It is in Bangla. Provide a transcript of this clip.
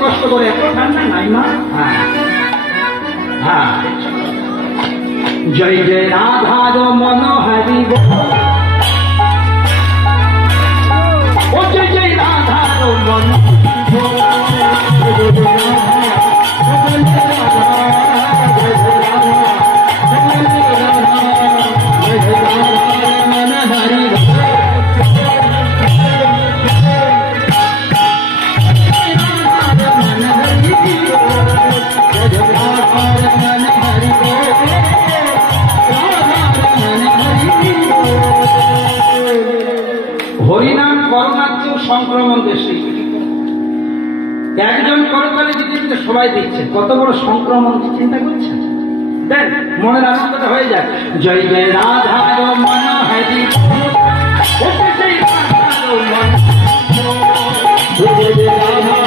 কষ্ট করে এত ঠান্ডা নাই মা। হ্যাঁ হ্যাঁ, জয় জয় রাধার মনোহরি ও জয় জয় রাধার মন হরিনাম করোনার সংক্রমণ বেশি। একজন করতালি দিতে দিতে সবাই দিচ্ছে, কত বড় সংক্রমণ চিন্তা করছেন। দেন মনের আনন্দটা হয়ে যায়। জয় জয় রাধার মনোহরি জয় জয় রাধা